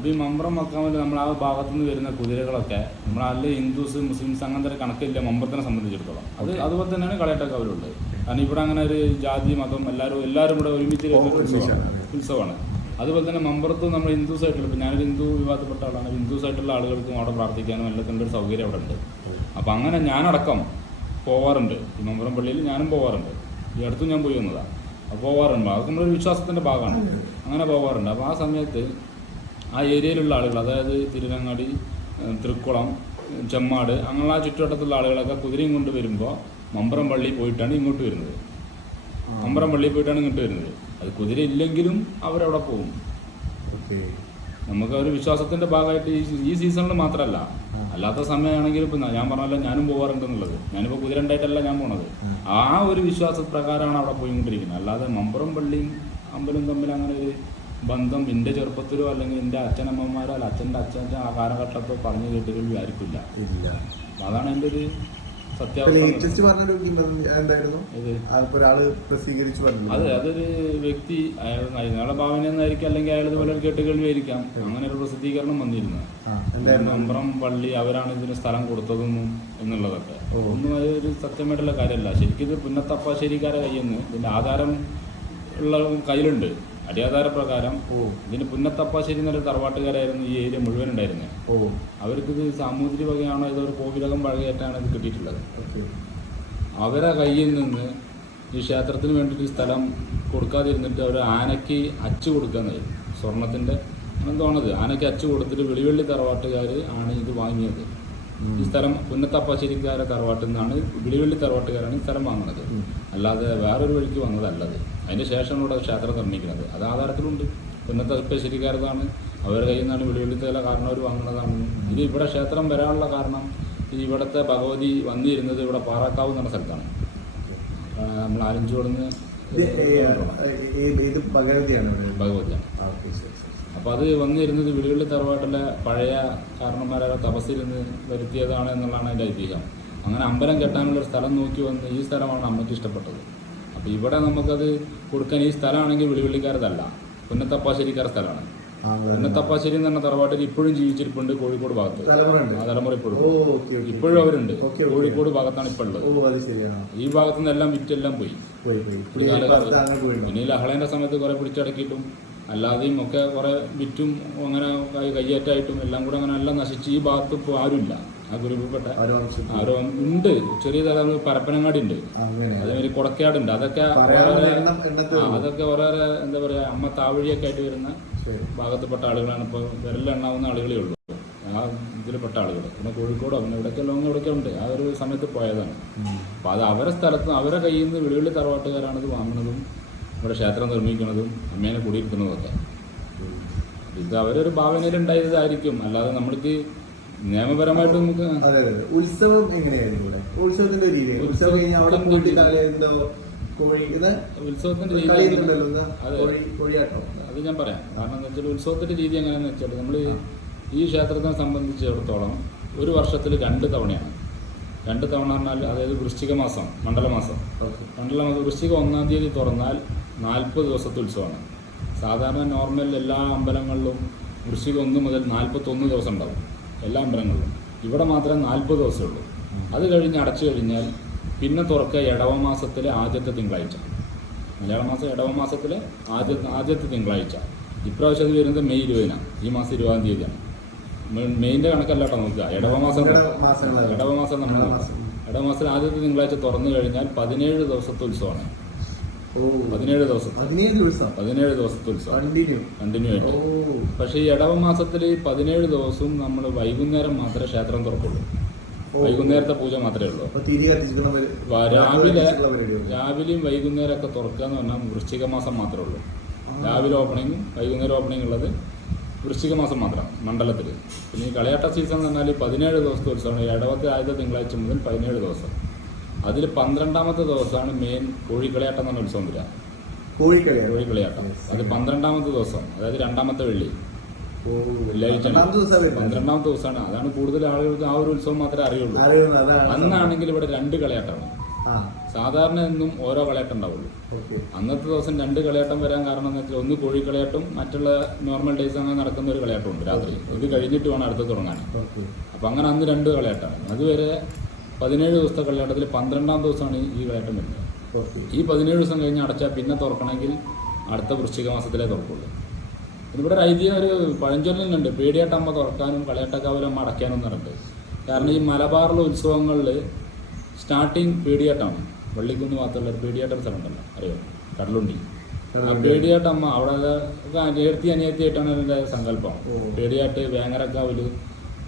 അപ്പോൾ ഈ മമ്പറം മക്കാമിൽ നമ്മൾ ആ ഭാഗത്തു നിന്ന് വരുന്ന കുതിരകളൊക്കെ നമ്മൾ അല്ല ഹിന്ദുസ് മുസ്ലിംസ് അങ്ങനത്തെ കണക്കില്ല മമ്പറത്തിനെ സംബന്ധിച്ചിടത്തോളം. അത് അതുപോലെ തന്നെയാണ് കളയട്ടക്കാവിലുള്ളത് കാരണം ഇവിടെ അങ്ങനെ ഒരു ജാതി മതം എല്ലാവരും എല്ലാവരും ഇവിടെ ഒരുമിച്ച് ഉത്സവമാണ്. അതുപോലെ തന്നെ മമ്പറത്ത് നമ്മൾ ഹിന്ദുസ് ആയിട്ടുള്ള ഇപ്പം ഞാനൊരു ഹിന്ദു വിവാദപ്പെട്ട ആളാണ്. ഹിന്ദുസ് ആയിട്ടുള്ള ആളുകൾക്കും അവിടെ പ്രാർത്ഥിക്കാനും എല്ലാത്തിന്റെ ഒരു സൗകര്യം അവിടെ ഉണ്ട്. അപ്പം അങ്ങനെ ഞാനടക്കം പോവാറുണ്ട്. ഈ മമ്പറം പള്ളിയിൽ ഞാനും പോവാറുണ്ട്. ഈ അടുത്തും ഞാൻ പോയി വന്നതാണ് അപ്പോൾ പോവാറുണ്ട്. അതൊക്കെ നമ്മളൊരു വിശ്വാസത്തിന്റെ ഭാഗമാണ്. അങ്ങനെ പോവാറുണ്ട്. അപ്പോൾ ആ സമയത്ത് ആ ഏരിയയിലുള്ള ആളുകൾ അതായത് തിരുനങ്ങാടി തൃക്കുളം ചെമ്മാട് അങ്ങനെ ആ ചുറ്റുവട്ടത്തുള്ള ആളുകളൊക്കെ കുതിരയും കൊണ്ട് വരുമ്പോൾ മമ്പറം പള്ളി പോയിട്ടാണ് ഇങ്ങോട്ട് വരുന്നത്. മമ്പറം പള്ളി പോയിട്ടാണ് ഇങ്ങോട്ട് വരുന്നത്. അത് കുതിര ഇല്ലെങ്കിലും അവരവിടെ പോകും. നമുക്ക് ഒരു വിശ്വാസത്തിന്റെ ഭാഗമായിട്ട് ഈ ഈ സീസണിൽ മാത്രമല്ല അല്ലാത്ത സമയമാണെങ്കിലും ഇപ്പം ഞാൻ പറഞ്ഞല്ലോ ഞാനും പോകാറുണ്ട് എന്നുള്ളത് ഞാനിപ്പോൾ കുതിരണ്ടായിട്ടല്ല ഞാൻ പോണത്. ആ. ഒരു വിശ്വാസ പ്രകാരമാണ് അവിടെ പോയിക്കൊണ്ടിരിക്കുന്നത്. അല്ലാതെ മമ്പറും പള്ളിയും അമ്പലം തമ്മിൽ അങ്ങനെ ഒരു ബന്ധം എന്റെ ചെറുപ്പത്തിലോ അല്ലെങ്കിൽ എന്റെ അച്ഛനമ്മമാരോ അല്ല അച്ഛന്റെ അച്ഛന്റെ ആ കാലഘട്ടത്തോ പറഞ്ഞു കേട്ടുകൾ ആയിരിക്കില്ല ഇല്ല. അതാണ് എന്റെ ഒരു ഇപ്പൊ സത്യാവസ്ഥ. ലേറ്റസ്റ്റ് പറഞ്ഞൊരു എന്തായിരുന്നു? ഒരാൾ പ്രസിദ്ധീകരിച്ചു പറഞ്ഞു അതെ അതൊരു വ്യക്തി അയാൾ അയാളുടെ ഭാവന എന്നായിരിക്കും അല്ലെങ്കിൽ അയാൾ ഇതുപോലെ ഒരു കേട്ടുകേൾവിയായിരിക്കാം അങ്ങനെ ഒരു പ്രസിദ്ധീകരണം വന്നിരുന്നു. മമ്പ്രം പള്ളി അവരാണ് ഇതിന് സ്ഥലം കൊടുത്തതെന്നും എന്നുള്ളതൊക്കെ. ഒന്നും അതൊരു സത്യമായിട്ടുള്ള കാര്യമല്ല. ശരിക്കും ഇത് പുന്നത്തപ്പാശ്ശേരിക്കാരെ കയ്യിൽ നിന്ന് ഇതിന്റെ ആധാരം ഉള്ള കയ്യിലുണ്ട്. അടിയാധാര പ്രകാരം ഓ. ഇതിന് പുന്നത്തപ്പാശ്ശേരി എന്നൊരു തറവാട്ടുകാരായിരുന്നു ഈ ഏരിയ മുഴുവൻ ഉണ്ടായിരുന്നത് ഓ. അവർക്കിത് സാമൂതിരി വകയാണോ ഏതോ ഒരു കോവിലകം വകയായിട്ടാണ് ഇത് കിട്ടിയിട്ടുള്ളത്? അവരെ കയ്യിൽ നിന്ന് ഈ ക്ഷേത്രത്തിന് വേണ്ടിയിട്ട് ഈ സ്ഥലം കൊടുക്കാതിരുന്നിട്ട് അവർ ആനയ്ക്ക് അച്ചു കൊടുക്കുന്നത് സ്വർണത്തിന്റെ എന്താണത്? ആനയ്ക്ക് അച്ചു കൊടുത്തിട്ട് വെളിവെള്ളി തറവാട്ടുകാർ ആണ് ഇത് വാങ്ങിയത്. ഈ സ്ഥലം പുന്നത്തപ്പാശ്ശേരിക്കാരെ തറവാട്ടിൽ നിന്നാണ് വെളിവെള്ളി തറവാട്ടുകാരാണ് ഈ സ്ഥലം വാങ്ങുന്നത്. അല്ലാതെ വേറൊരു വഴിക്ക് വന്നതല്ലത്. അതിന് ശേഷമാണ് ഇവിടെ ക്ഷേത്രം നിർമ്മിക്കുന്നത്. അത് ആധാരത്തിലുണ്ട്. ഇന്നത്തെ പുന്നത്തപ്പാശ്ശേരിക്കാരതാണ് അവരുടെ കയ്യിൽ നിന്നാണ് വെളിവെള്ളി തേല കാരണം അവർ വാങ്ങുന്നതാണ്. ഇത് ഇവിടെ ക്ഷേത്രം വരാനുള്ള കാരണം ഈ ഇവിടുത്തെ ഭഗവതി വന്നിരുന്നത് ഇവിടെ പാറാക്കാവ് എന്ന സ്ഥലത്താണ്. നമ്മൾ ആലഞ്ചോടുന്ന് ഇത് ഭഗവതിയാണ്? ഭഗവതിയാണ്. അപ്പോൾ അത് വന്നിരുന്നത് വെളിവെള്ളി തറവാട്ടിലെ പഴയ കാരണന്മാരെ തപസ്സിരുന്ന് വരുത്തിയതാണ് എന്നുള്ളതാണ് അതിന്റെ ഐതിഹ്യം. അങ്ങനെ അമ്പലം കെട്ടാനുള്ള ഒരു സ്ഥലം നോക്കി വന്ന് ഈ സ്ഥലമാണ് അമ്മയ്ക്ക് ഇഷ്ടപ്പെട്ടത്. അപ്പോൾ ഇവിടെ നമുക്കത് കൊടുക്കാൻ ഈ സ്ഥലമാണെങ്കിൽ വെളിവെള്ളിക്കാരതല്ല പുന്നത്തപ്പാശ്ശേരിക്കാരുടെ സ്ഥലമാണ്. പുന്നത്തപ്പാശ്ശേരി എന്ന് പറഞ്ഞ തറവാട്ടിൽ ഇപ്പോഴും ജീവിച്ചിരിപ്പുണ്ട് കോഴിക്കോട് ഭാഗത്ത്? ആ തലമുറ ഇപ്പോഴും. ഇപ്പോഴും അവരുണ്ട്. കോഴിക്കോട് ഭാഗത്താണ് ഇപ്പോൾ ഉള്ളത്. ഈ ഭാഗത്തു നിന്നെല്ലാം വിറ്റെല്ലാം പോയി. പിന്നെ ഈ ലഹളേന്റെ സമയത്ത് കുറെ പിടിച്ചടക്കിയിട്ടും അല്ലാതെയും ഒക്കെ കുറെ വിറ്റും അങ്ങനെ കൈയേറ്റായിട്ടും എല്ലാം കൂടെ അങ്ങനെ എല്ലാം നശിച്ച് ഈ ഭാഗത്ത് ഇപ്പോൾ ആരുമില്ല. ആ ഗ്രൂപ്പിൽപ്പെട്ട ആരോ ഉണ്ട്. ചെറിയ തരം പരപ്പനങ്ങാടി ഉണ്ട് അതേമാതിരി കൊടക്കാടുണ്ട്. അതൊക്കെ. അതൊക്കെ ഓരോരോ എന്താ പറയാ അമ്മ താവഴിയൊക്കെ ആയിട്ട് വരുന്ന. ഭാഗത്തുപെട്ട ആളുകളാണ്. ഇപ്പോൾ വിരലെണ്ണാവുന്ന ആളുകളേ ഉള്ളൂ. ആ ഇതിൽപ്പെട്ട ആളുകൾ പിന്നെ കോഴിക്കോടോ പിന്നെ ഇവിടെയൊക്കെ ലോങ് ഇവിടെയൊക്കെ ഉണ്ട്. ആ ഒരു സമയത്ത് പോയതാണ്. അപ്പൊ അപ്പോൾ അത് അവരെ സ്ഥലത്ത് അവരെ കയ്യിൽ നിന്ന് വെളിവിളി തറവാട്ടുകാരാണത് വാങ്ങുന്നതും ഇവിടെ ക്ഷേത്രം നിർമ്മിക്കുന്നതും അമ്മേനെ കുടിയിരുത്തുന്നതൊക്കെ ഇത് അവരൊരു ഭാവനയിൽ ഉണ്ടായതായിരിക്കും അല്ലാതെ നമ്മൾക്ക് നിയമപരമായിട്ട് നമുക്ക് അതെ അതെ. ഉത്സവം എങ്ങനെയായിരുന്നു ഇവിടെ? ഉത്സവത്തിന്റെ രീതി. ഉത്സവം കഴിഞ്ഞ് അവിടെ കളി എന്തോ കോഴി ഇത് ഉത്സവത്തിന്റെ രീതി കോഴിയാട്ടോ. അത് ഞാൻ പറയാം. കാരണം എന്താ വെച്ചാൽ ഉത്സവത്തിന്റെ രീതി എങ്ങനെയാണെന്ന് വെച്ചാൽ നമ്മൾ ഈ ക്ഷേത്രത്തിനെ സംബന്ധിച്ചിടത്തോളം ഒരു വർഷത്തിൽ രണ്ട് തവണയാണ്. രണ്ട് തവണ പറഞ്ഞാൽ അതായത് വൃശ്ചിക മാസം മണ്ഡലമാസം മണ്ഡലമാസം വൃശ്ചിക ഒന്നാം തീയതി തുറന്നാൽ നാൽപ്പത് ദിവസത്തെ ഉത്സവമാണ്. സാധാരണ നോർമൽ എല്ലാ അമ്പലങ്ങളിലും വൃശ്ചിക ഒന്ന് മുതൽ നാൽപ്പത്തൊന്ന് ദിവസം ഉണ്ടാവും. എല്ലാ അമ്പലങ്ങളിലും. ഇവിടെ മാത്രം നാൽപ്പത് ദിവസമേ ഉള്ളൂ. അത് കഴിഞ്ഞ് അടച്ചു കഴിഞ്ഞാൽ പിന്നെ തുറക്കുക ഇടവ മാസത്തിലെ ആദ്യത്തെ തിങ്കളാഴ്ച. മലയാള മാസം ഇടവ മാസത്തിലെ ആദ്യ ആദ്യത്തെ തിങ്കളാഴ്ച. ഇപ്രാവശ്യം അത് വരുന്നത് മെയ് ഇരുപതിനാണ് ഈ മാസം ഇരുപതാം തീയതിയാണ്. മെയിന്റെ കണക്കല്ല കേട്ടോ നോക്കുക. ഇടവ മാസം ഇടവ മാസം നമ്മൾ ഇടവ. മാസത്തിൽ ആദ്യത്തെ തിങ്കളാഴ്ച തുറന്നു കഴിഞ്ഞാൽ പതിനേഴ് ദിവസത്തെ ഉത്സവമാണ്. പതിനേഴ് ദിവസം. പതിനേഴ് ദിവസം. പതിനേഴ് ദിവസത്തെ ഉത്സവം. കണ്ടിന്യൂ കണ്ടിന്യൂ ആയിട്ട്. പക്ഷേ ഈ ഇടവ മാസത്തിൽ പതിനേഴ് ദിവസവും നമ്മൾ വൈകുന്നേരം മാത്രമേ ക്ഷേത്രം തുറക്കുള്ളൂ. വൈകുന്നേരത്തെ പൂജ മാത്രമേ ഉള്ളൂ. രാവിലെ രാവിലെയും വൈകുന്നേരം ഒക്കെ തുറക്കുക എന്ന് പറഞ്ഞാൽ വൃശ്ചിക മാസം മാത്രമേ ഉള്ളൂ. രാവിലെ ഓപ്പണിംഗ് വൈകുന്നേരം ഓപ്പണിംഗ് ഉള്ളത് വൃശ്ചിക മാസം മാത്രം മണ്ഡലത്തിൽ പിന്നെ ഈ കളിയാട്ട സീസൺ എന്ന് പറഞ്ഞാൽ പതിനേഴ് ദിവസത്തെ ഉത്സവമാണ്. ഇടവത്തെ ആദ്യത്തെ തിങ്കളാഴ്ച മുതൽ പതിനേഴ് ദിവസം. അതിൽ പന്ത്രണ്ടാമത്തെ ദിവസമാണ് മെയിൻ കോഴിക്കളിയാട്ടം എന്ന് പറഞ്ഞ ഉത്സവം വരിക കോഴിക്കളി കോഴിക്കളിയാട്ടം. അത് പന്ത്രണ്ടാമത്തെ ദിവസം അതായത് രണ്ടാമത്തെ വെള്ളി. പന്ത്രണ്ടാമത്തെ. ദിവസമാണ്. അതാണ് കൂടുതൽ ആളുകൾക്ക് ആ ഒരു ഉത്സവം മാത്രമേ അറിയുള്ളൂ. അന്നാണെങ്കിൽ ഇവിടെ രണ്ട് കളിയാട്ടമാണ്. സാധാരണ എന്നും ഓരോ കളിയാട്ടം ഉണ്ടാവുള്ളൂ. അന്നത്തെ ദിവസം രണ്ട് കളിയാട്ടം വരാൻ കാരണം എന്ന് വെച്ചാൽ ഒന്ന് കോഴി മറ്റുള്ള നോർമൽ ഡേയ്സ് അങ്ങനെ നടക്കുന്ന ഒരു കളിയാട്ടം ഉണ്ട് രാത്രി ഇത് കഴിഞ്ഞിട്ട് വേണം അടുത്ത് തുടങ്ങാൻ. അപ്പൊ അങ്ങനെ അന്ന് രണ്ട് കളിയാട്ടമാണ്. അതുവരെ പതിനേഴ് ദിവസത്തെ കല്യാണത്തിൽ പന്ത്രണ്ടാം ദിവസമാണ് ഈ വേട്ടം വരുന്നത് ഈ പതിനേഴ് ദിവസം കഴിഞ്ഞ് അടച്ചാൽ പിന്നെ തുറക്കണമെങ്കിൽ അടുത്ത വൃശ്ചിക മാസത്തിലേ തുറക്കുള്ളൂ. ഇവിടെ ഒരു ഐതിഹ്യം ഒരു പഴഞ്ചൊല്ലുന്നുണ്ട് പേടിയാട്ടമ്മ തുറക്കാനും കളിയാട്ടക്കാവലമ്മ അടയ്ക്കാനും നടക്കുന്നത് കാരണം ഈ മലബാറിലെ ഉത്സവങ്ങളിൽ സ്റ്റാർട്ടിങ് പേടിയാട്ടമാണ്. വള്ളിക്കുന്ന് ഭാഗത്തുള്ള ഒരു പേടിയാട്ടം സ്ഥലം അറിയാം? അറിയോ കടലുണ്ടി. ആ പേടിയാട്ടമ്മ അവിടെ നേർത്തി അനിയത്തിയായിട്ടാണ് അതിന്റെ സങ്കല്പം. പേടിയാട്ട് വേങ്ങരക്കാവിൽ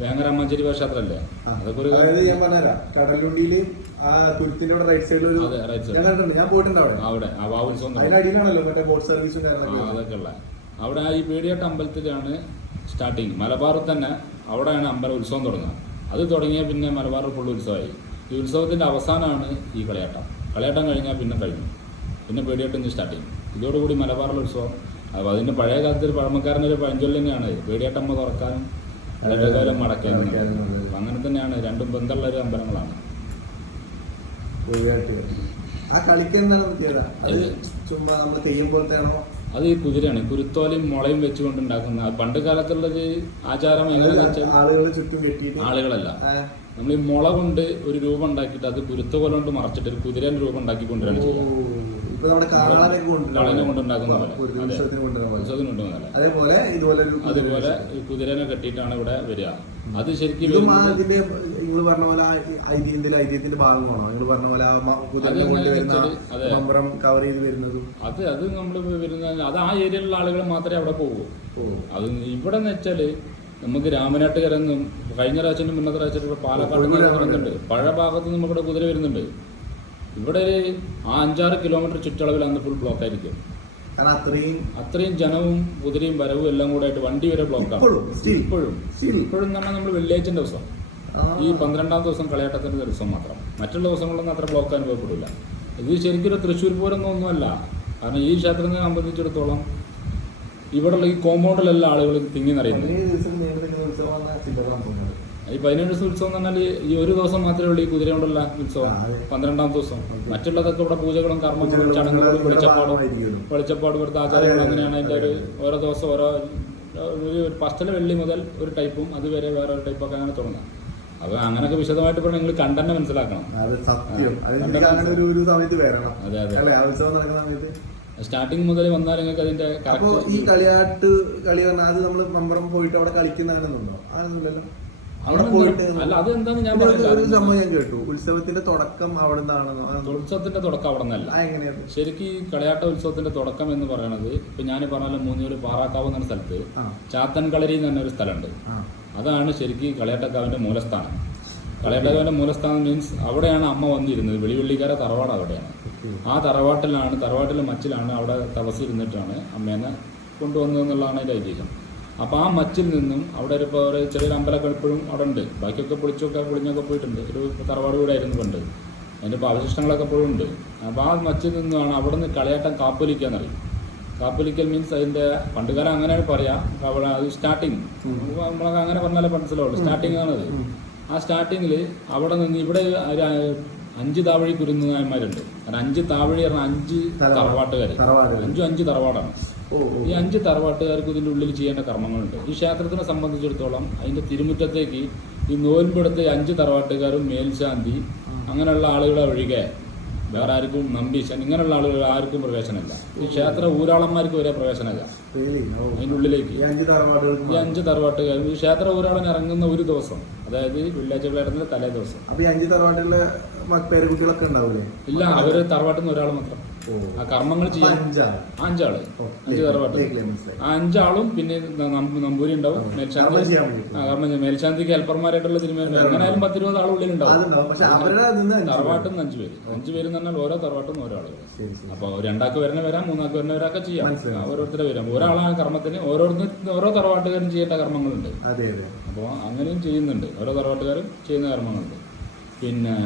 വേങ്ങര അമ്മഞ്ചേരി ഭാഷാത്രല്ലേ. അതൊക്കെ ഒരു അതായത് ഞാൻ പറഞ്ഞുതരാം. കടലുണ്ടിയിൽ ആ കുരുത്തിന്റെ റൈറ്റ് സൈഡിൽ ഒരു അതെ, right side. ഞാൻ കണ്ടിട്ടുണ്ട്. ഞാൻ പോയിട്ടുണ്ട് അവിടെ. അവിടെ ആ വാവുത്സവം നടക്കും. അതിനടിയിലാണല്ലോ മറ്റേ ബോട്ട് സർവീസും ആ, കാര്യങ്ങളൊക്കെ. അതൊക്കെ ഉള്ള. അവിടെ ആ ഈ പേടിയാട്ട് അമ്പലത്തിലാണ് സ്റ്റാർട്ടിങ് മലബാറിൽ തന്നെ അവിടെയാണ് അമ്പല ഉത്സവം തുടങ്ങുക. അത് തുടങ്ങിയ പിന്നെ മലബാറിൽ ഫുൾ ഉത്സവമായി. ഈ ഉത്സവത്തിന്റെ അവസാനമാണ് ഈ കളിയാട്ടം. കളിയാട്ടം കഴിഞ്ഞാൽ പിന്നെ കഴിഞ്ഞു. പിന്നെ പേടിയാട്ടം സ്റ്റാർട്ടിങ് ഇതോടുകൂടി മലബാറിലെ ഉത്സവം. അപ്പോൾ അതിന്റെ പഴയ കാലത്ത് ഒരു പഴമക്കാരനൊരു പഴഞ്ചൊല്ലി തന്നെയാണ്. പേടിയാട്ടമ്മ തുറക്കാനും കളിയാട്ടക്കാലം മടക്കാൻ അങ്ങനെ തന്നെയാണ് രണ്ടും ബന്ധമുള്ള ഒരു അമ്പലങ്ങളാണ് ആ കളിക്ക് എന്താണ് പ്രത്യേകത? അത് ചുമ്മാ നമ്മൾ തെയ്യം അത് ഈ കുതിരയാണ്. കുരുത്തോലയും മുളയും വെച്ചുകൊണ്ട് ഉണ്ടാക്കുന്ന പണ്ട് കാലത്തുള്ളൊരു ആചാരം എങ്ങനെയാണെന്ന് വെച്ചാൽ ആളുകളല്ല. നമ്മൾ ഈ മുള കൊണ്ട് ഒരു രൂപം ഉണ്ടാക്കിയിട്ട് അത് കുരുത്ത പോലെ കൊണ്ട് മറച്ചിട്ട് ഒരു കുതിരേന്റെ രൂപം ഉണ്ടാക്കിക്കൊണ്ടിരാണ് ചെയ്യുക. അതേപോലെ ഇതുപോലെ അതുപോലെ കുതിരനെ കെട്ടിയിട്ടാണ് ഇവിടെ വരിക. അത് ശരിക്കും ഇതും ഇതിന്റെ നിങ്ങൾ പറഞ്ഞ പോലെ ഐതിഹ്യത്തിന്റെ ഐതിഹ്യത്തിന്റെ ഭാഗമാണോ? നിങ്ങൾ പറഞ്ഞ പോലെ കുതിരനെ കൊണ്ടുവരുന്ന വെച്ചാൽ കവർ ചെയ്ത് വരുന്നതും. അത് അത് നമ്മൾ വരുന്ന അത് ആ ഏരിയയിലുള്ള ആളുകൾ മാത്രമേ അവിടെ പോകൂ. അത് ഇവിടെ എന്ന് വെച്ചാൽ നമുക്ക് രാമനാട്ടുകരെന്നും കഴിഞ്ഞ പ്രാവശ്യം മുന്നത്തെ പ്രാവശ്യം പാലക്കാട് നിന്ന് വരുന്നുണ്ട് പഴയ ഭാഗത്ത് നിന്ന് നമുക്കിവിടെ കുതിര വരുന്നുണ്ട്. ഇവിടെ ഒരു ആ അഞ്ചാറ് കിലോമീറ്റർ ചുറ്റളവിൽ അന്ന് ഫുൾ ബ്ലോക്ക് ആയിരിക്കും. കാരണം അത്രയും അത്രയും ജനവും കുതിരയും വരവും എല്ലാം കൂടെ ആയിട്ട് വണ്ടി വരെ ബ്ലോക്ക് ഇപ്പോഴും? ഇപ്പോഴും? ഇപ്പോഴും തന്നെ നമ്മൾ വെള്ളിയാഴ്ച ദിവസം. ഈ പന്ത്രണ്ടാം ദിവസം കളിയാട്ടത്തിന്റെ ദിവസം മാത്രം. മറ്റുള്ള ദിവസങ്ങളൊന്നും അത്ര ബ്ലോക്ക് അനുഭവപ്പെടില്ല. ഇത് ശരിക്കും ഒരു തൃശ്ശൂർ ഒന്നുമല്ല കാരണം ഈ ക്ഷേത്രത്തിനെ സംബന്ധിച്ചിടത്തോളം ഇവിടെയുള്ള ഈ കോമ്പൗണ്ടിലെല്ലാം ആളുകൾ തിങ്ങി നിറയുന്നത് പതിനേഴ് ദിവസം നീണ്ടു നിൽക്കുന്ന ഉത്സവമാണ് ചില്ലറ സംഭവങ്ങൾ ഈ പതിനേഴ് ദിവസം ഉത്സവം എന്ന് പറഞ്ഞാൽ ഈ ഒരു ദിവസം മാത്രമേ ഉള്ളൂ ഈ കുതിര കൊണ്ടുള്ള ഉത്സവം. പന്ത്രണ്ടാം ദിവസം. മറ്റുള്ളതൊക്കെ ഇവിടെ പൂജകളും കർമ്മങ്ങളും ചടങ്ങുകളും വെളിച്ചപ്പാടും വെളിച്ചപ്പാടും ഇവിടുത്തെ അതെ, അങ്ങനെയാണ് അതിന്റെ ഒരു ഓരോ ദിവസം ഓരോ ഒരു പസ്റ്റല വെള്ളി മുതൽ ഒരു ടൈപ്പും അതുവരെ വേറെ ഒരു ടൈപ്പൊക്കെ അങ്ങനെ തുടങ്ങാം. അപ്പൊ അങ്ങനെയൊക്കെ വിശദമായിട്ട് പറഞ്ഞാൽ നിങ്ങൾ കണ്ടന്നെ മനസ്സിലാക്കണം. അത് അത് സ്റ്റാർട്ടിങ് മുതൽ വന്നാൽ നിങ്ങൾക്ക് അതിന്റെ കറക്റ്റ് ഈ കളിയാട്ട് കളി പറഞ്ഞാൽ അത് നമ്മൾ മമ്പറം പോയിട്ട് അവിടെ കളിക്കുന്ന അങ്ങനെ അങ്ങനെയൊന്നുണ്ടോ അങ്ങനൊന്നുമില്ലല്ലോ അവിടെ പോയിട്ട് അല്ല അത് എന്താന്ന് ഞാൻ ഒരു- സംഭവം ഞാൻ കേട്ടു. ഉത്സവത്തിന്റെ തുടക്കം അവിടെ നിന്നാണെന്നോ ഉത്സവത്തിന്റെ തുടക്കം അവിടെ നിന്നല്ല ശരിക്കും ഈ കളിയാട്ട ഉത്സവത്തിന്റെ തുടക്കം എന്ന് പറയുന്നത് ഇപ്പൊ ഞാൻ പറഞ്ഞാലും മൂന്നൂര് പാറാക്കാവ് എന്ന സ്ഥലത്ത് ചാത്തൻ കളരി എന്ന് പറഞ്ഞ ഒരു സ്ഥലമുണ്ട് അതാണ് ശരിക്കും കളയട്ടക്കാവിന്റെ മൂലസ്ഥാനം. കളയട്ടക്കാവിന്റെ മൂലസ്ഥാനം മീൻസ് അവിടെയാണ് അമ്മ വന്നിരുന്നത്. വെളിവെള്ളിക്കാര തറവാട് അവിടെയാണ്. ആ തറവാട്ടിലാണ് തറവാട്ടിലെ മച്ചിലാണ് അവിടെ തപസ്സിരുന്നിട്ടാണ് അമ്മേനെ കൊണ്ടുവന്നതെന്നുള്ളതാണ് അതിന്റെ ഐതിഹ്യം. അപ്പോൾ ആ മച്ചിൽ നിന്നും അവിടെ ഒരു ഇപ്പോൾ ഒരു ചെറിയൊരു അമ്പലമൊക്കെ ഇപ്പോഴും അവിടെ ഉണ്ട്. ബാക്കിയൊക്കെ പൊളിച്ചൊക്കെ പൊളിഞ്ഞൊക്കെ പോയിട്ടുണ്ട്. ഒരു തറവാട് കൂടെ ആയിരുന്നു പണ്ട്. അതിന്റെ ഇപ്പോൾ അവശിഷ്ടങ്ങളൊക്കെ ഇപ്പോഴും ഉണ്ട്. അപ്പോൾ ആ മച്ചിൽ നിന്നാണ് അവിടെ നിന്ന് കളിയാട്ടം കാപ്പൊലിക്കുക എന്നറിയും കാപ്പൊലിക്കൽ മീൻസ് അതിന്റെ പണ്ടുകാലം അങ്ങനെയാണ് പറയാം. അവിടെ അത് സ്റ്റാർട്ടിങ് നമ്മളൊക്കെ അങ്ങനെ പറഞ്ഞാലേ മനസ്സിലാവുള്ളൂ. സ്റ്റാർട്ടിങ് ആണത്. ആ സ്റ്റാർട്ടിങ്ങിൽ അവിടെ നിന്ന് ഇവിടെ ഒരു അഞ്ച് താവഴി കുരുന്നുകാരന്മാരുണ്ട്. കാരണം അഞ്ച് താവഴി പറഞ്ഞാൽ അഞ്ച് തറവാട്. തറവാട്ടുകാർ. അഞ്ചും അഞ്ച് തറവാടാണ്. ഈ അഞ്ച് തറവാട്ടുകാർക്ക് ഇതിന്റെ ഉള്ളിൽ ചെയ്യേണ്ട കർമ്മങ്ങളുണ്ട്. ഈ ക്ഷേത്രത്തിനെ സംബന്ധിച്ചിടത്തോളം അതിന്റെ തിരുമുറ്റത്തേക്ക് ഈ നോൻപെടുത്ത അഞ്ച് തറവാട്ടുകാരും മേൽശാന്തി അങ്ങനെയുള്ള ആളുകളെ ഒഴികെ വേറെ ആർക്കും നമ്പീശൻ ഇങ്ങനെയുള്ള ആളുകൾ ആർക്കും പ്രവേശനമില്ല. ഈ ക്ഷേത്ര ഊരാളന്മാർക്ക് വരെ പ്രവേശനമില്ല. അതിന്റെ ഉള്ളിലേക്ക്. ഈ അഞ്ച് ഈ തറവാട്ടുകാരും ഈ ക്ഷേത്ര ഊരാളൻ ഇറങ്ങുന്ന ഒരു ദിവസം അതായത് വെള്ളിയാഴ്ച വിളയാടുന്ന തലേ ദിവസം. ഇല്ല അവർ തറവാട്ടിൽ നിന്ന് ഒരാൾ മാത്രം. ആ കർമ്മങ്ങൾ അപ്പൊ ചെയ്യാൻ അഞ്ചാൾ. അഞ്ച് മനസ്സിലായി. ആ അഞ്ചാളും പിന്നെ നമ്പൂരി ഉണ്ടാവും. മേൽശാന്തി കർമ്മം. മേൽശാന്തിക്ക് ഹെൽപ്പർമാരായിട്ടുള്ള സിനിമ എങ്ങനെയായാലും പത്തിരുപത് ആൾ ഉള്ളിലുണ്ടാവും. തറവാട്ടും അഞ്ച് പേര്. അഞ്ചു പേര്. എന്ന് പറഞ്ഞാൽ ഓരോ തറവാട്ടും ഓരോ ആളുകൾ അപ്പോൾ രണ്ടാൾക്ക് വരണ വരാം മൂന്നാൾക്ക് വരണ വരാക്കെ ചെയ്യാം. ഓരോരുത്തരെ വരാം. ഒരാളാ കർമ്മത്തിന് ഓരോരുത്തർ ഓരോ തറവാട്ടുകാരും ചെയ്യേണ്ട കർമ്മങ്ങളുണ്ട്. അപ്പോൾ അങ്ങനെയും ചെയ്യുന്നുണ്ട്. ഓരോ തറവാട്ടുകാരും ചെയ്യുന്ന കർമ്മങ്ങളുണ്ട്. പിന്നെ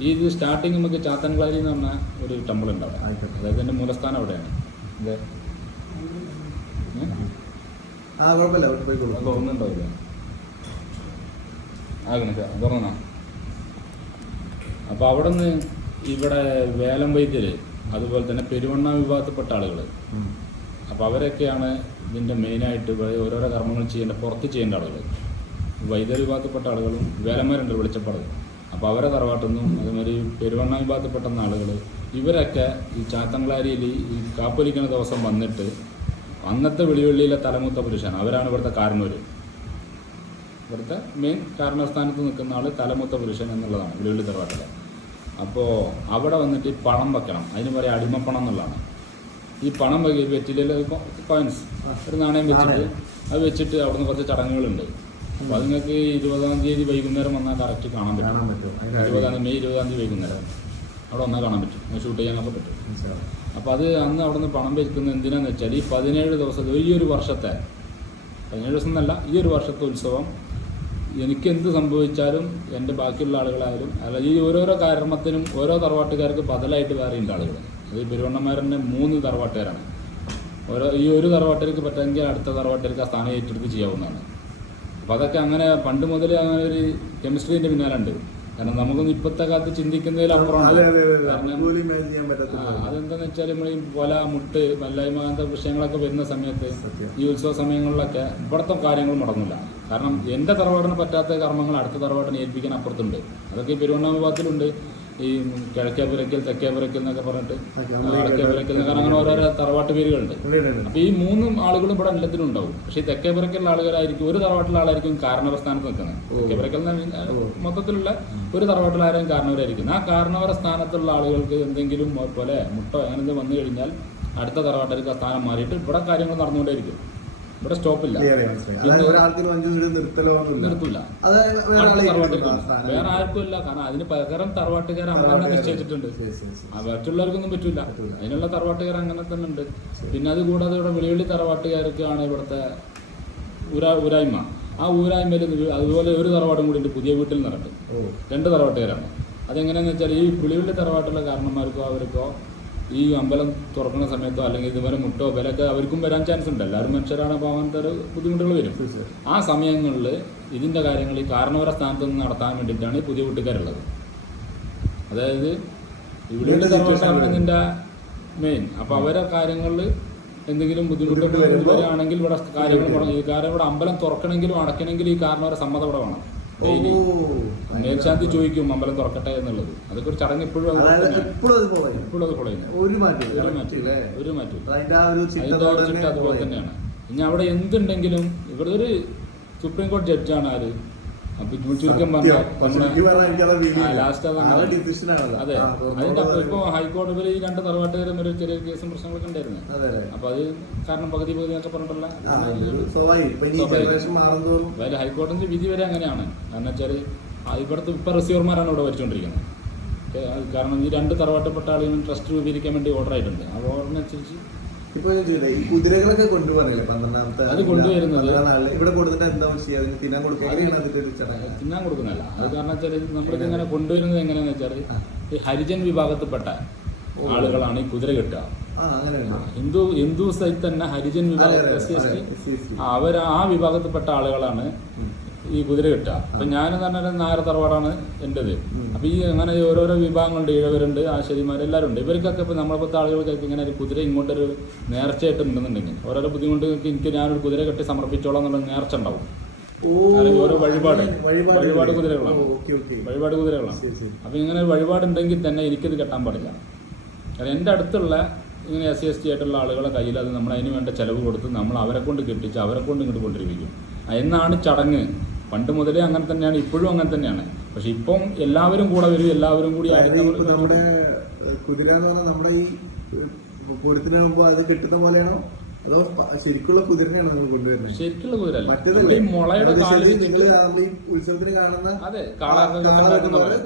ഈ ഇത് സ്റ്റാർട്ടിങ് നമുക്ക് ചാത്തൻകളരി എന്ന് പറഞ്ഞ ഒരു ടെമ്പിൾ ഉണ്ട് അവിടെ. അതായത് എന്റെ മൂലസ്ഥാനം അവിടെയാണ്. അതെ? ആ കുഴപ്പമില്ല. പോയിക്കോളൂ. തുറന്നുണ്ടാവില്ല ആകണ തുറന്നാ അപ്പോൾ അവിടെ നിന്ന് ഇവിടെ വേലം വൈദ്യര് അതുപോലെ തന്നെ പെരുവണ്ണ വിഭാഗത്തിൽപ്പെട്ട ആളുകൾ അപ്പൊ അപ്പോൾ അവരൊക്കെയാണ് ഇതിന്റെ മെയിനായിട്ട് ഓരോരോ കർമ്മങ്ങൾ ചെയ്യേണ്ട പുറത്ത് ചെയ്യേണ്ട ആളുകൾ വൈദ്യ വിഭാഗത്തിൽപ്പെട്ട ആളുകളും വേലന്മാരുണ്ട് വെളിച്ചപ്പാട്. അപ്പോൾ അവരെ തറവാട്ടിൽ നിന്നും അതുമാതിരി പെരുവണ്ണ വിഭാഗത്തിൽപ്പെട്ട ആളുകൾ ഇവരൊക്കെ ഈ ചാത്തങ്ങളാരിയിൽ ഈ കാപ്പൊലിക്കുന്ന ദിവസം വന്നിട്ട് അന്നത്തെ വെളിവെള്ളിയിലെ തലമുത്ത പുരുഷൻ അവരാണ് ഇവിടുത്തെ കാരണവർ ഇവിടുത്തെ മെയിൻ കാരണസ്ഥാനത്ത് നിൽക്കുന്ന ആൾ തലമുത്ത പുരുഷൻ എന്നുള്ളതാണ് വെളിവെള്ളി തറവാട്ടിലെ. അപ്പോൾ അവിടെ വന്നിട്ട് ഈ പണം വെക്കണം. അതിന് പറയാം അടിമപ്പണം എന്നുള്ളതാണ്. ഈ പണം വെറ്റിലെ കോയിൻസ് ഒരു നാണയം വെച്ചിട്ട് അത് വെച്ചിട്ട് അവിടുന്ന് കുറച്ച് ചടങ്ങുകളുണ്ട്. അപ്പോൾ അത് നിങ്ങൾക്ക് ഇരുപതാം തീയതി വൈകുന്നേരം വന്നാൽ കറക്റ്റ് കാണാൻ പറ്റും. ഇരുപതാം തീയതി മെയ് ഇരുപതാം തീയതി വൈകുന്നേരം. അവിടെ വന്നാൽ കാണാൻ പറ്റും. ഷൂട്ട് ചെയ്യാനൊക്കെ പറ്റും. അപ്പോൾ അത് അന്ന് അവിടെ നിന്ന് പണം വെക്കുന്നത് എന്തിനാന്ന് വെച്ചാൽ ഈ പതിനേഴ് ദിവസത്തെ ഈ ഒരു വർഷത്തെ പതിനേഴ് ദിവസം എന്നല്ല ഈ ഒരു വർഷത്തെ ഉത്സവം എനിക്ക് എന്ത് സംഭവിച്ചാലും എന്റെ ബാക്കിയുള്ള ആളുകളായാലും അല്ല ഈ ഓരോരോ കർമ്മത്തിനും ഓരോ തറവാട്ടുകാർക്ക് ബദലായിട്ട് വേറെയുണ്ട് ആളുകൾ. അത് പെരുവണ്ണന്മാരന്റെ മൂന്ന് തറവാട്ടുകാരാണ്. ഓരോ ഈ ഒരു തറവാട്ടുകാർക്ക് പറ്റുമെങ്കിൽ അടുത്ത തറവാട്ടുകാർക്ക് ആ സ്ഥാനം ഏറ്റെടുത്ത് ചെയ്യാവുന്നതാണ്. അപ്പോൾ അതൊക്കെ അങ്ങനെ പണ്ട് മുതൽ അങ്ങനെ ഒരു കെമിസ്ട്രീന്റെ പിന്നാലുണ്ട്. കാരണം നമുക്കൊന്നും ഇപ്പോഴത്തെ കാലത്ത് ചിന്തിക്കുന്നതിലപ്പുറം അതെ അതെ അതെ കാരണം നമുക്ക് പോലും imagine ചെയ്യാൻ ആ, പറ്റാത്ത അതെന്താന്ന് വെച്ചാൽ നമ്മൾ ഈ കൊല മുട്ട് മല്ലായ്മ അങ്ങനത്തെ വിഷയങ്ങളൊക്കെ വരുന്ന സമയത്ത്. ഈ ഉത്സവ സമയങ്ങളിലൊക്കെ ഇവിടുത്തെ കാര്യങ്ങൾ മുടങ്ങില്ല കാരണം എന്റെ തറവാടിന് പറ്റാത്ത കർമ്മങ്ങൾ അടുത്ത തറവാടിനെ ഏൽപ്പിക്കാൻ അപ്പുറത്തുണ്ട്. അതൊക്കെ ഈ പെരുവണ്ണ വിഭാഗത്തിലുണ്ട്. ഈ കിഴക്കേ പുരയ്ക്കൽ തെക്കേ പുരയ്ക്കൽ എന്നൊക്കെ പറഞ്ഞിട്ട് വടക്കേപുരയ്ക്കൽ വടക്കേ പുരയ്ക്കൽ എന്നൊക്കെ അങ്ങനെ ഓരോരോ തറവാട്ട് പേരുകളുണ്ട് അപ്പൊ അപ്പോൾ ഈ മൂന്നും ആളുകളും ഇവിടെ എല്ലാത്തിനും ഉണ്ടാവും. പക്ഷേ ഈ തെക്കേ ആളുകളായിരിക്കും ഒരു തറവാട്ടിലെ ആളായിരിക്കും കാരണവസ്ഥാനത്ത് നിൽക്കുന്നത് തെക്കേ പുരയ്ക്കൽ മൊത്തത്തിലുള്ള ഒരു തറവാട്ടിലാരും കാരണവരായിരിക്കും ആ കാരണവർ സ്ഥാനത്തുള്ള ആളുകൾക്ക് എന്തെങ്കിലും പോലെ മുട്ടോ അങ്ങനെ എന്തെങ്കിലും വന്നു കഴിഞ്ഞാൽ അടുത്ത തറവാട്ടിലേക്ക് ആ സ്ഥാനം മാറിയിട്ട് ഇവിടെ കാര്യങ്ങൾ നടന്നുകൊണ്ടേയിരിക്കും. ഇവിടെ സ്റ്റോപ്പില്ല ഇല്ല. ആയി മനസ്സിലായി. അതായത് ഒരാൾക്ക് അഞ്ചു വീട് നിർത്തലോ നിർത്തില്ല വേറെ ആർക്കും ഇല്ല. കാരണം അതിന് പകരം തറവാട്ടുകാർ അങ്ങനെ. നിശ്ചയിച്ചിട്ടുണ്ട്. മറ്റുള്ളവർക്കൊന്നും പറ്റൂല. അതിനുള്ള തറവാട്ടുകാർ അങ്ങനെ തന്നെ ഉണ്ട്. പിന്നെ അത് കൂടാതെ ഇവിടെ വെളിയുള്ളി തറവാട്ടുകാർക്കാണ് ഇവിടുത്തെ ഊരാ ഊരായ്മ. ആ ഊരായ്മയിൽ അതുപോലെ ഒരു തറവാടും കൂടി ഉണ്ട് പുതിയ വീട്ടിൽ നടക്കും രണ്ട് തറവാട്ടുകാരാണ്. അതെങ്ങനെയാണെന്ന് വെച്ചാൽ ഈ പുളിവെള്ളി തറവാട്ടുള്ള കാരണന്മാർക്കോ അവർക്കോ ഈ അമ്പലം തുറക്കുന്ന സമയത്തോ അല്ലെങ്കിൽ ഇതുവരെ മുട്ടോ വിലക്ക് അവർക്കും വരാൻ ചാൻസ് ഉണ്ട്. എല്ലാവരും മനുഷ്യരാണ് അപ്പോൾ അങ്ങനത്തെ ഒരു ബുദ്ധിമുട്ടുകൾ വരും. ആ സമയങ്ങളിൽ ഇതിന്റെ കാര്യങ്ങൾ ഈ കാരണവര സ്ഥാനത്ത് നിന്ന് നടത്താൻ വേണ്ടിയിട്ടാണ് ഈ പുതിയ വീട്ടുകാരുള്ളത് അതായത് ഇവിടെ ഇതിന്റെ മെയിൻ അപ്പോൾ അവരെ കാര്യങ്ങളിൽ എന്തെങ്കിലും ബുദ്ധിമുട്ട് ബുദ്ധിമുട്ട് വരുമ്പോ- വരികയാണെങ്കിൽ ഇവിടെ കാര്യങ്ങൾ മുടങ്ങി ഈ കാരണം ഇവിടെ അമ്പലം തുറക്കണമെങ്കിലും അടയ്ക്കണമെങ്കിലും ഈ കാരണവരെ സമ്മതം ഇവിടെ വേണം. ഡെയിലി. മേൽശാന്തി ചോദിക്കും അമ്പലം തുറക്കട്ടെ എന്നുള്ളത്. അതൊക്കെ ഒരു ചടങ്ങ്. എപ്പോഴും അത് ഫോളോ ഒരു മാറ്റമില്ല ഒരു അതിന്റെ അതുപോലെ തന്നെയാണ്. ഇനി അവിടെ എന്തുണ്ടെങ്കിലും ഇവിടെ ഒരു സുപ്രീം കോടതി ജഡ്ജാണ് ആര്? അപ്പൊ ചുരുക്കം. അതെ. അതിന്റെ അപ്പൊ ഇപ്പൊ ഹൈക്കോടതി ഈ രണ്ട് തറവാട്ടുകാരും ഒരു ചെറിയ കേസും പ്രശ്നങ്ങളൊക്കെ ഉണ്ടായിരുന്നു. അപ്പൊ അത് കാരണം പകുതി പകുതി എന്നൊക്കെ പറഞ്ഞിട്ടുള്ള ഹൈക്കോടതിന്റെ വിധി വരെ അങ്ങനെയാണ്. കാരണം വെച്ചാൽ ഇവിടുത്തെ ഇപ്പൊ റിസീവർമാരാണ് ഇവിടെ ഭരിച്ചുകൊണ്ടിരിക്കുന്നത് ഏ, കാരണം ഈ രണ്ട് തറവാട്ടപ്പെട്ട ആളുകളും ട്രസ്റ്റ് രൂപീകരിക്കാൻ വേണ്ടി ഓർഡർ ആയിട്ടുണ്ട്. ആ ഓർഡറിനനുസരിച്ച് ഇപ്പൊ ഈ കുതിരകളൊക്കെ കൊണ്ടുപോകണല്ലേ പന്ത്രണ്ടാമത്തെ അത് കൊണ്ടുവരുന്നത്. ഇവിടെ കൊടുത്തിട്ട് എന്താ ചെയ്യാ? അതിന് തിന്നാൻ കൊടുക്കുക തിന്നാൻ കൊടുക്കുന്നല്ല അത് കാരണം വെച്ചാൽ നമ്മളിത് ഇങ്ങനെ കൊണ്ടുവരുന്നത് എങ്ങനെയാന്ന് വെച്ചാൽ ഈ ഹരിജൻ വിഭാഗത്തിൽപ്പെട്ട ആളുകളാണ് ഈ കുതിര കെട്ടുക. ഹിന്ദു ഹിന്ദു സൈറ്റ് തന്നെ ഹരിജൻ വിഭാഗം. അവർ ആ വിഭാഗത്തിൽപ്പെട്ട ആളുകളാണ്. ഈ കുതിര കെട്ടുക അപ്പൊ ഞാൻ പറഞ്ഞ നായർ തറവാടാണ് എന്റെത്. അപ്പൊ ഈ അങ്ങനെ ഓരോരോ വിഭാഗങ്ങളുണ്ട് ഇഴവരുണ്ട് ആശാരിമാർ എല്ലാവരും ഉണ്ട് ഇവർക്കൊക്കെ ഇപ്പൊ നമ്മളെ ആളുകൾക്കൊക്കെ ഇങ്ങനെ ഒരു കുതിര ഇങ്ങോട്ടൊരു നേർച്ചയായിട്ട് ഉണ്ടെന്നുണ്ടെങ്കിൽ ഓരോരോ ബുദ്ധിമുട്ടുകൾക്ക് എനിക്ക് ഞാനൊരു കുതിര കെട്ടി സമർപ്പിച്ചോളാം എന്നുള്ള നേർച്ച ഉണ്ടാവും ഓരോ വഴിപാട്. വഴിപാട് കുതിരകളാണ്. വഴിപാട് കുതിരകളാണ്. അപ്പൊ ഇങ്ങനെ ഒരു വഴിപാടുണ്ടെങ്കിൽ തന്നെ എനിക്കത് കെട്ടാൻ പാടില്ല കാരണം എന്റെ അടുത്തുള്ള ഇങ്ങനെ എസ് സി എസ് ടി ആയിട്ടുള്ള ആളുകളെ കയ്യിൽ അത് നമ്മൾ അതിന് വേണ്ട ചെലവ് കൊടുത്ത് നമ്മൾ അവരെ കൊണ്ട് കെട്ടിച്ച് അവരെ കൊണ്ട് ഇങ്ങോട്ട് കൊണ്ടിരിക്കും എന്നാണ് ചടങ്ങ്. പണ്ട് മുതലേ അങ്ങനെ തന്നെയാണ് ഇപ്പോഴും അങ്ങനെ തന്നെയാണ്. പക്ഷെ ഇപ്പം എല്ലാവരും കൂടെ വരും എല്ലാവരും കൂടി നമ്മുടെ കുതിര എന്ന് പറഞ്ഞാൽ നമ്മുടെ ഈ പൂരത്തിന് മുമ്പ് അത് കെട്ടുന്ന പോലെയാണോ? അതോ ശരിക്കുള്ള കുതിരനെയാണ് നിങ്ങൾ കൊണ്ടുവരുന്നത് ശരിക്കുള്ള കുതിരല്ല മറ്റേതല്ലേ? ഈ മുളയുടെ കാൽ വെച്ചിട്ട് ഈ ഉത്സവത്തിന് കാണുന്ന അതെ.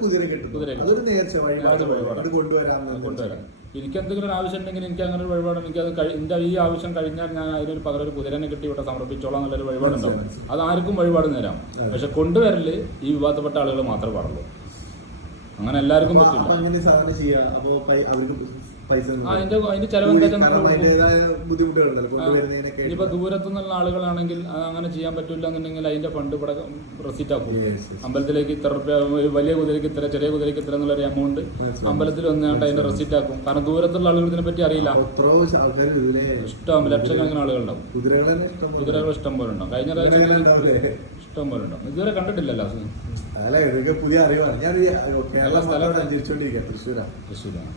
കുതിര കിട്ടും. അതൊരു നേർച്ച വഴിപാട് വഴിപാടാണ്. കൊണ്ടുവരാം എനിക്ക് എന്തെങ്കിലും ഒരു ആവശ്യം ഉണ്ടെങ്കിൽ എനിക്ക് അങ്ങനെ ഒരു വഴിപാട് എനിക്ക് അത് എന്റെ എന്റെ ഈ ആവശ്യം കഴിഞ്ഞാൽ ഞാൻ അതിനൊരു പകരം ഒരു കുതിരനെ കിട്ടി ഇവിടെ സമർപ്പിച്ചോളാം എന്നുള്ളൊരു വഴിപാടുണ്ടാവും. അത് ആർക്കും വഴിപാട് നേരാം. പക്ഷെ കൊണ്ടുവരൽ ഈ വിവാദപ്പെട്ട ആളുകൾ മാത്രമേ പാടുള്ളൂ അങ്ങനെ എല്ലാവർക്കും പറ്റില്ല പൈസ അതിന്റെ അതിന്റെ ചെലവ് ഇനിയിപ്പോ ദൂരത്തു നിന്നുള്ള ആളുകളാണെങ്കിൽ അങ്ങനെ ചെയ്യാൻ പറ്റില്ല എന്നുണ്ടെങ്കിൽ അതിന്റെ ഫണ്ട് ഇവിടെ റെസിറ്റ് ആക്കും. അമ്പലത്തിലേക്ക് ഇത്ര റുപ്യ വലിയ കുതിരയ്ക്ക് ഇത്ര ചെറിയ കുതിരയ്ക്ക് ഇത്ര എന്നുള്ള ഒരു എമൗണ്ട്. അമ്പലത്തിൽ വന്നുകൊണ്ട് അതിന്റെ റെസിറ്റ് ആക്കും കാരണം ദൂരത്തുള്ള ആളുകൾ ഇതിനെ പറ്റി അറിയില്ല. ഇഷ്ടം ലക്ഷക്കണക്കിന് ആളുകളുണ്ടാവും. കുതിരകൾ ഇഷ്ടം പോലെ. കുതിരകൾ ഇഷ്ടം പോലെ ഉണ്ടാവും. കഴിഞ്ഞ ഇഷ്ടം പോലെ ഉണ്ടാവും. ഇതുവരെ കണ്ടിട്ടില്ലല്ലോ പുതിയ അറിവാണ്. ഞാൻ കേരള സ്ഥലം തൃശ്ശൂരാണ്.